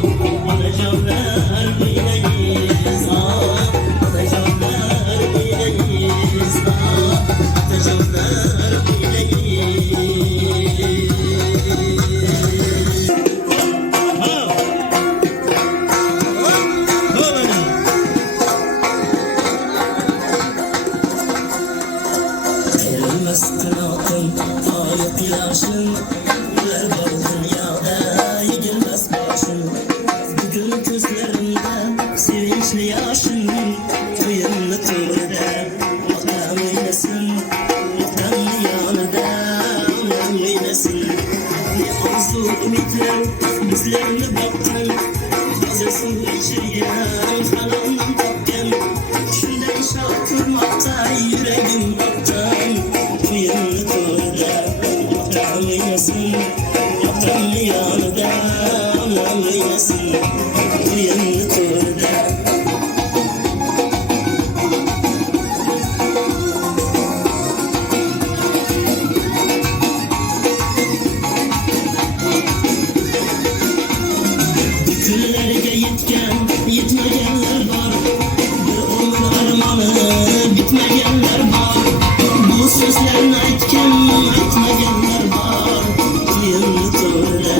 Anacanlar bileyiz, anacanlar bileyiz, anacanlar bileyiz. Erilmezsin altın, ayet yaşın, güler var dünyada, yigilmez başın. Bugün gözlerimde sevinçli yaşın, kıyımlı türde, vatan eylesin, vatanlı yanında, anam eylesin. Ne arzu ümitler, bizlerine baktın, hazırsın içirgen, kanalından tapken, şundan şarkırmakta yüreğim baktan, kıyımlı türde, vatan eylesin, vatanlı yanında, anam eylesin, kıyımlı türde. Küllerge yetmeyenler var, bir onun armanı bitmeyenler var. Bu sözlerini aytmayanlar var, kıyımlı türde,